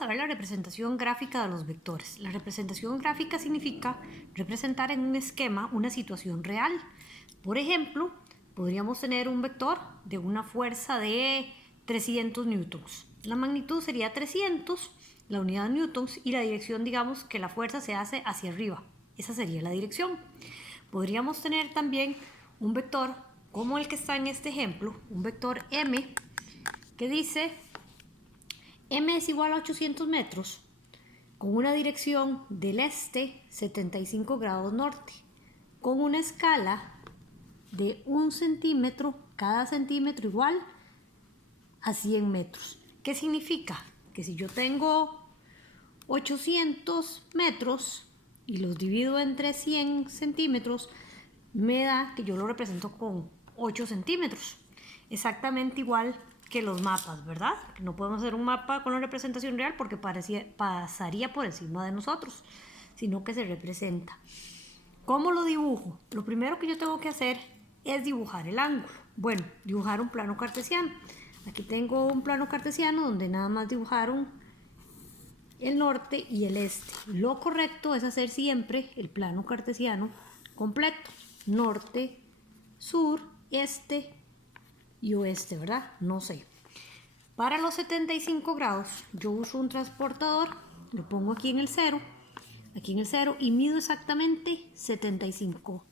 vamos a ver la representación gráfica de los vectores. La representación gráfica significa representar en un esquema una situación real. Por ejemplo, podríamos tener un vector de una fuerza de 300 newtons. La magnitud sería 300, la unidad de newtons, y la dirección, digamos que la fuerza se hace hacia arriba. Esa sería la dirección. Podríamos tener también un vector como el que está en este ejemplo, un vector M, que dice M es igual a 800 metros con una dirección del este 75 grados norte, con una escala de 1 centímetro, cada centímetro igual a 100 metros. ¿Qué significa? Que si yo tengo 800 metros y los divido entre 100 centímetros, me da que yo lo represento con 8 centímetros. Exactamente igual que los mapas, ¿verdad? No podemos hacer un mapa con la representación real porque pasaría por encima de nosotros, sino que se representa. ¿Cómo lo dibujo? Lo primero que yo tengo que hacer es dibujar el ángulo. Bueno, dibujar un plano cartesiano. Aquí tengo un plano cartesiano donde nada más dibujaron el norte y el este. Lo correcto es hacer siempre el plano cartesiano completo. Norte, sur, este y oeste, ¿verdad? No sé. Para los 75 grados yo uso un transportador, lo pongo aquí en el 0 y mido exactamente 75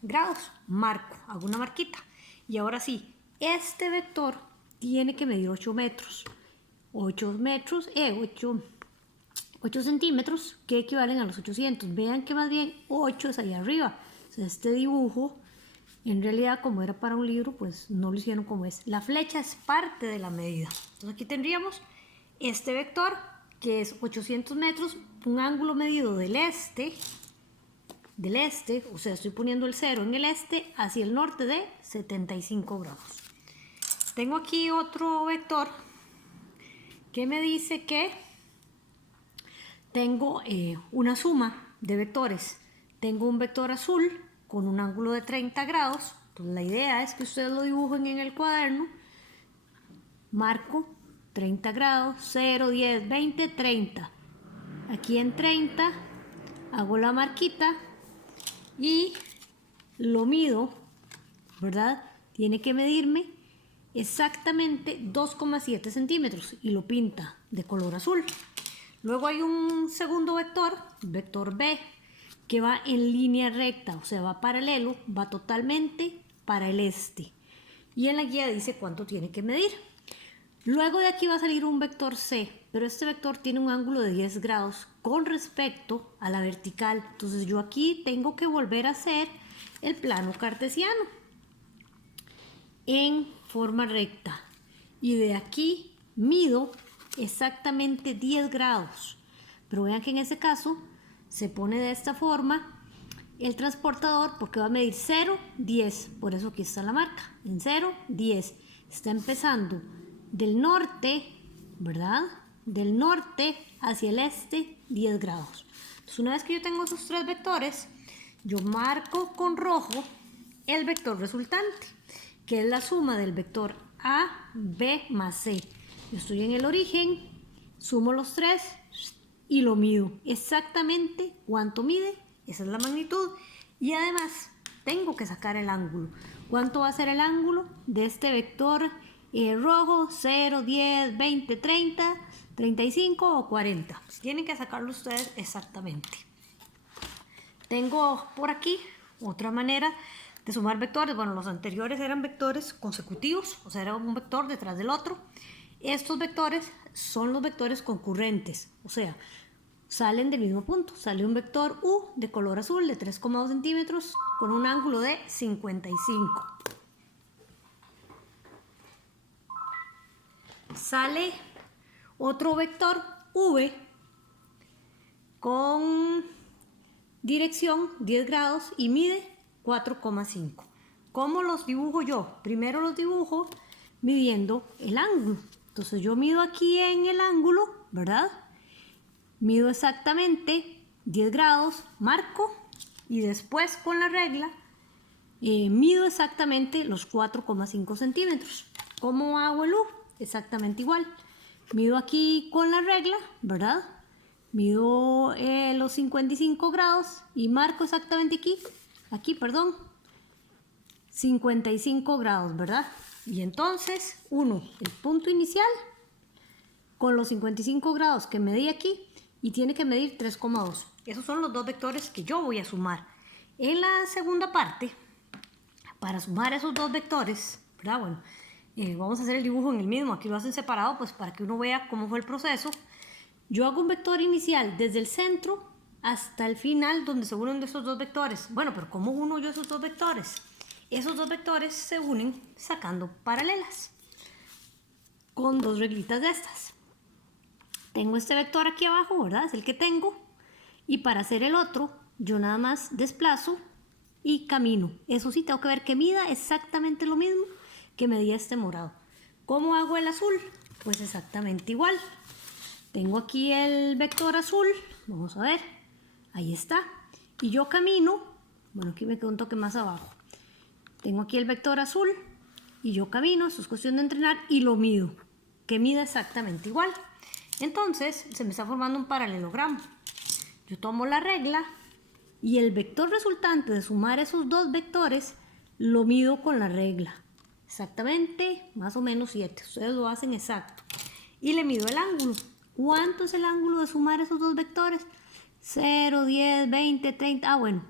grados. Marco, hago una marquita. Y ahora sí, este vector tiene que medir 8 metros. 8 centímetros que equivalen a los 800. Vean que más bien 8 es ahí arriba. O sea, este dibujo, en realidad, como era para un libro, pues no lo hicieron como es. La flecha es parte de la medida. Entonces aquí tendríamos este vector, que es 800 metros, un ángulo medido del este, o sea, estoy poniendo el 0 en el este, hacia el norte de 75 grados. Tengo aquí otro vector que me dice que tengo una suma de vectores. Tengo un vector azul con un ángulo de 30 grados. Entonces la idea es que ustedes lo dibujen en el cuaderno. Marco 30 grados, 0, 10, 20, 30. Aquí en 30 hago la marquita y lo mido, ¿verdad? Tiene que medirme exactamente 2,7 centímetros y lo pinta de color azul. Luego hay un segundo vector, vector B, que va en línea recta, o sea, va paralelo, va totalmente para el este. Y en la guía dice cuánto tiene que medir. Luego de aquí va a salir un vector C, pero este vector tiene un ángulo de 10 grados con respecto a la vertical. Entonces yo aquí tengo que volver a hacer el plano cartesiano en forma recta. Y de aquí mido exactamente 10 grados. Pero vean que en ese caso se pone de esta forma el transportador porque va a medir 0, 10. Por eso aquí está la marca. En 0, 10. Está empezando del norte, ¿verdad? Del norte hacia el este, 10 grados. Entonces, una vez que yo tengo esos tres vectores, yo marco con rojo el vector resultante, que es la suma del vector A, B más C. Yo estoy en el origen, sumo los tres y lo mido. Exactamente cuánto mide, esa es la magnitud. Y además tengo que sacar el ángulo. ¿Cuánto va a ser el ángulo de este vector rojo? 0, 10, 20, 30, 35 o 40. Pues tienen que sacarlo ustedes exactamente. Tengo por aquí otra manera de sumar vectores. Bueno, los anteriores eran vectores consecutivos, o sea, era un vector detrás del otro. Estos vectores son los vectores concurrentes, o sea, salen del mismo punto. Sale un vector U de color azul de 3,2 centímetros con un ángulo de 55. Sale otro vector V con dirección 10 grados y mide 4,5. ¿Cómo los dibujo yo? Primero los dibujo midiendo el ángulo. Entonces yo mido aquí en el ángulo, ¿verdad? Mido exactamente 10 grados, marco y después con la regla mido exactamente los 4,5 centímetros. ¿Cómo hago el U? Exactamente igual. mido aquí con la regla, ¿verdad? Mido los 55 grados y marco exactamente aquí, perdón, 55 grados, ¿verdad? Y entonces, el punto inicial con los 55 grados que medí aquí y tiene que medir 3,2. Esos son los dos vectores que yo voy a sumar. En la segunda parte, para sumar esos dos vectores, ¿verdad? Bueno, vamos a hacer el dibujo en el mismo, aquí lo hacen separado, pues para que uno vea cómo fue el proceso. Yo hago un vector inicial desde el centro hasta el final donde se unen de esos dos vectores. Bueno, pero ¿cómo uno yo esos dos vectores? Esos dos vectores se unen sacando paralelas con dos reglitas de estas. Tengo este vector aquí abajo, ¿verdad? Es el que tengo. Y para hacer el otro, yo nada más desplazo y camino. Eso sí, tengo que ver que mida exactamente lo mismo que medía este morado. ¿Cómo hago el azul? Pues exactamente igual. Tengo aquí el vector azul. Vamos a ver. Ahí está. Y yo camino. Bueno, aquí me quedo un toque más abajo. Tengo aquí el vector azul. Y yo camino. Esto es cuestión de entrenar. Y lo mido. Que mida exactamente igual. Entonces, se me está formando un paralelogramo. Yo tomo la regla y el vector resultante de sumar esos dos vectores lo mido con la regla. Exactamente, más o menos 7. Ustedes lo hacen exacto. Y le mido el ángulo. ¿Cuánto es el ángulo de sumar esos dos vectores? 0, 10, 20, 30. Ah, bueno.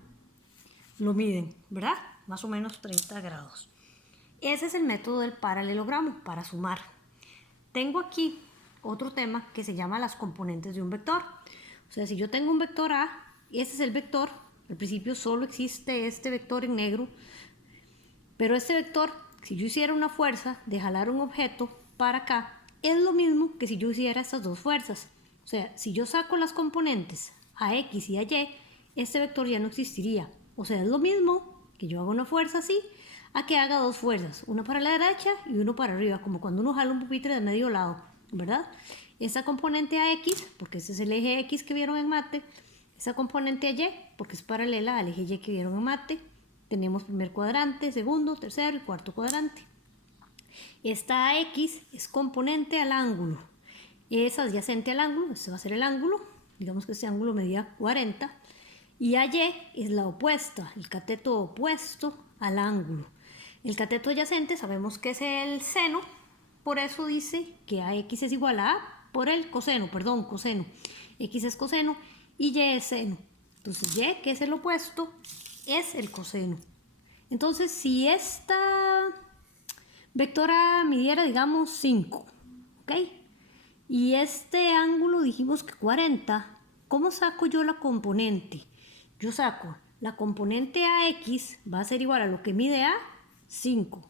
Lo miden, ¿verdad? Más o menos 30 grados. Ese es el método del paralelogramo para sumar. Tengo aquí otro tema que se llama las componentes de un vector. O sea, si yo tengo un vector A, ese es el vector. Al principio solo existe este vector en negro. Pero este vector, si yo hiciera una fuerza de jalar un objeto para acá, es lo mismo que si yo hiciera estas dos fuerzas. O sea, si yo saco las componentes a X y a Y, este vector ya no existiría. O sea, es lo mismo que yo haga una fuerza así, a que haga dos fuerzas, una para la derecha y uno para arriba, como cuando uno jala un pupitre de medio lado, ¿verdad? Esa componente a X, porque ese es el eje X que vieron en mate, esa componente a Y, porque es paralela al eje Y que vieron en mate. Tenemos primer cuadrante, segundo, tercero y cuarto cuadrante. Esta X es componente al ángulo, es adyacente al ángulo, este va a ser el ángulo, digamos que este ángulo medía 40, y AY es la opuesta, el cateto opuesto al ángulo. El cateto adyacente sabemos que es el seno, por eso dice que AX es igual a A por el coseno, coseno. X es coseno y Y es seno. Entonces Y, que es el opuesto, es el coseno. Entonces si esta vectora midiera, digamos, 5, ¿ok? Y este ángulo dijimos que 40, ¿cómo saco yo la componente? Yo saco la componente AX, va a ser igual a lo que mide A, 5,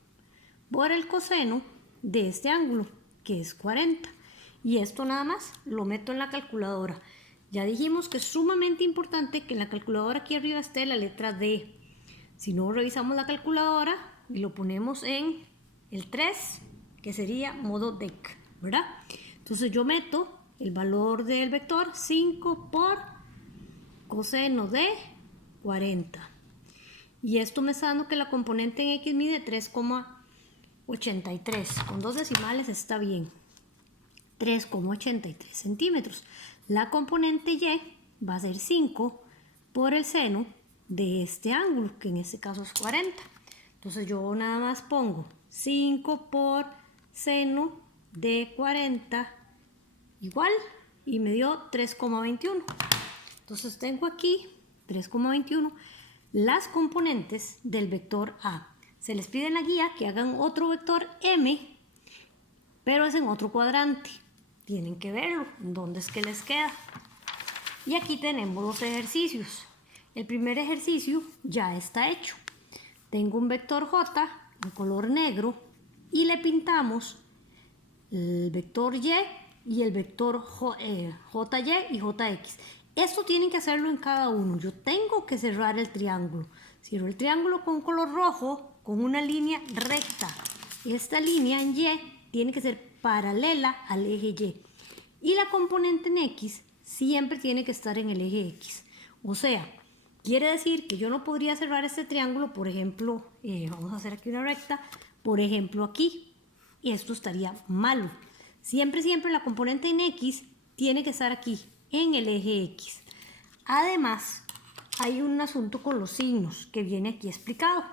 por el coseno de este ángulo, que es 40. Y esto nada más lo meto en la calculadora. Ya dijimos que es sumamente importante que en la calculadora aquí arriba esté la letra D. Si no, revisamos la calculadora y lo ponemos en el 3, que sería modo DEC, ¿verdad? Entonces yo meto el valor del vector 5 por coseno de 40. Y esto me está dando que la componente en X mide 3,83. Con dos decimales está bien. 3,83 centímetros. La componente Y va a ser 5 por el seno de este ángulo, que en este caso es 40. Entonces yo nada más pongo 5 por seno de 40 igual, y me dio 3,21. Entonces tengo aquí 3,21 las componentes del vector A. Se les pide en la guía que hagan otro vector M, pero es en otro cuadrante. Tienen que verlo, en dónde es que les queda. Y aquí tenemos los ejercicios. El primer ejercicio ya está hecho. Tengo un vector J en color negro y le pintamos el vector Y y el vector JY y JX. Esto tienen que hacerlo en cada uno. Yo tengo que cerrar el triángulo. Cierro el triángulo con color rojo con una línea recta. Esta línea en Y tiene que ser paralela al eje Y. Y la componente en X siempre tiene que estar en el eje X. O sea, quiere decir que yo no podría cerrar este triángulo, por ejemplo, vamos a hacer aquí una recta, por ejemplo aquí. Y esto estaría malo. Siempre, siempre la componente en X tiene que estar aquí, en el eje X. Además, hay un asunto con los signos que viene aquí explicado.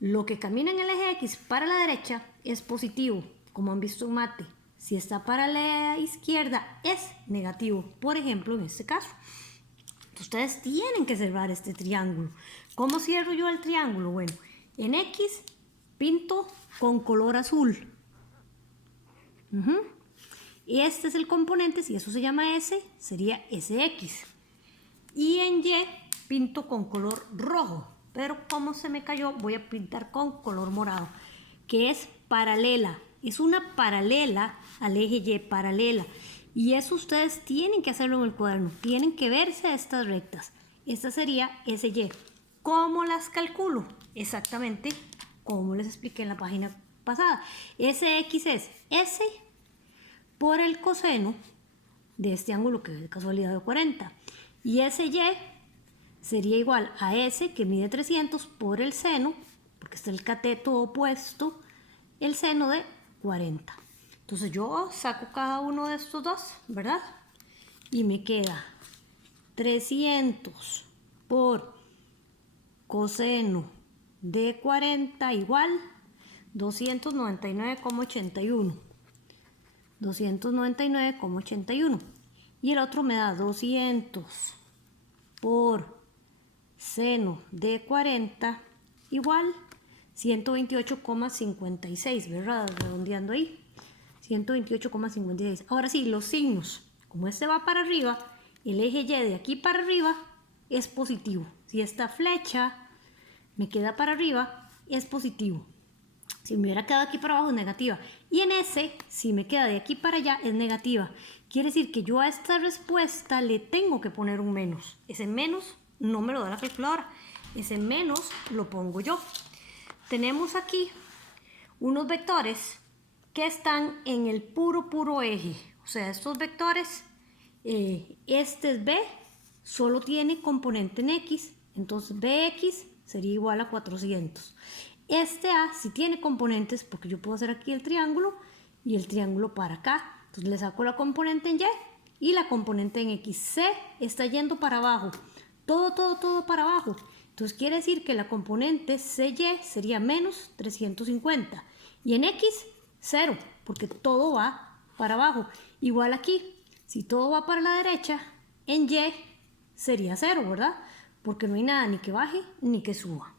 Lo que camina en el eje X para la derecha es positivo, como han visto en mate. Si está para la izquierda es negativo, por ejemplo en este caso. Ustedes tienen que cerrar este triángulo. ¿Cómo cierro yo el triángulo? Bueno, en X pinto con color azul. Este es el componente, si eso se llama S, sería SX. Y en Y pinto con color rojo, pero como se me cayó voy a pintar con color morado, que es paralela. Es una paralela al eje Y, paralela. Y eso ustedes tienen que hacerlo en el cuaderno. Tienen que verse estas rectas. Esta sería SY. ¿Cómo las calculo? Exactamente como les expliqué en la página pasada. SX es S por el coseno de este ángulo que es de casualidad de 40. Y SY sería igual a S, que mide 300, por el seno, porque está el cateto opuesto, el seno de 40. Entonces yo saco cada uno de estos dos, ¿verdad? Y me queda 300 por coseno de 40 igual 299,81. 299,81. Y el otro me da 200 por seno de 40 igual 128,56, ¿verdad? Redondeando ahí. 128,56. Ahora sí, los signos. Como este va para arriba, el eje Y de aquí para arriba es positivo. Si esta flecha me queda para arriba, es positivo. Si me hubiera quedado aquí para abajo, es negativa. Y en S, si me queda de aquí para allá, es negativa. Quiere decir que yo a esta respuesta le tengo que poner un menos. Ese menos no me lo da la calculadora. Ese menos lo pongo yo. Tenemos aquí unos vectores que están en el puro eje. O sea, estos vectores, este es B, solo tiene componente en X. Entonces BX sería igual a 400. Este A sí tiene componentes, porque yo puedo hacer aquí el triángulo y el triángulo para acá. Entonces le saco la componente en Y y la componente en X. C está yendo para abajo. Todo para abajo. Entonces quiere decir que la componente CY sería menos 350. Y en X, 0, porque todo va para abajo. Igual aquí, si todo va para la derecha, en Y sería 0, ¿verdad? Porque no hay nada ni que baje ni que suba.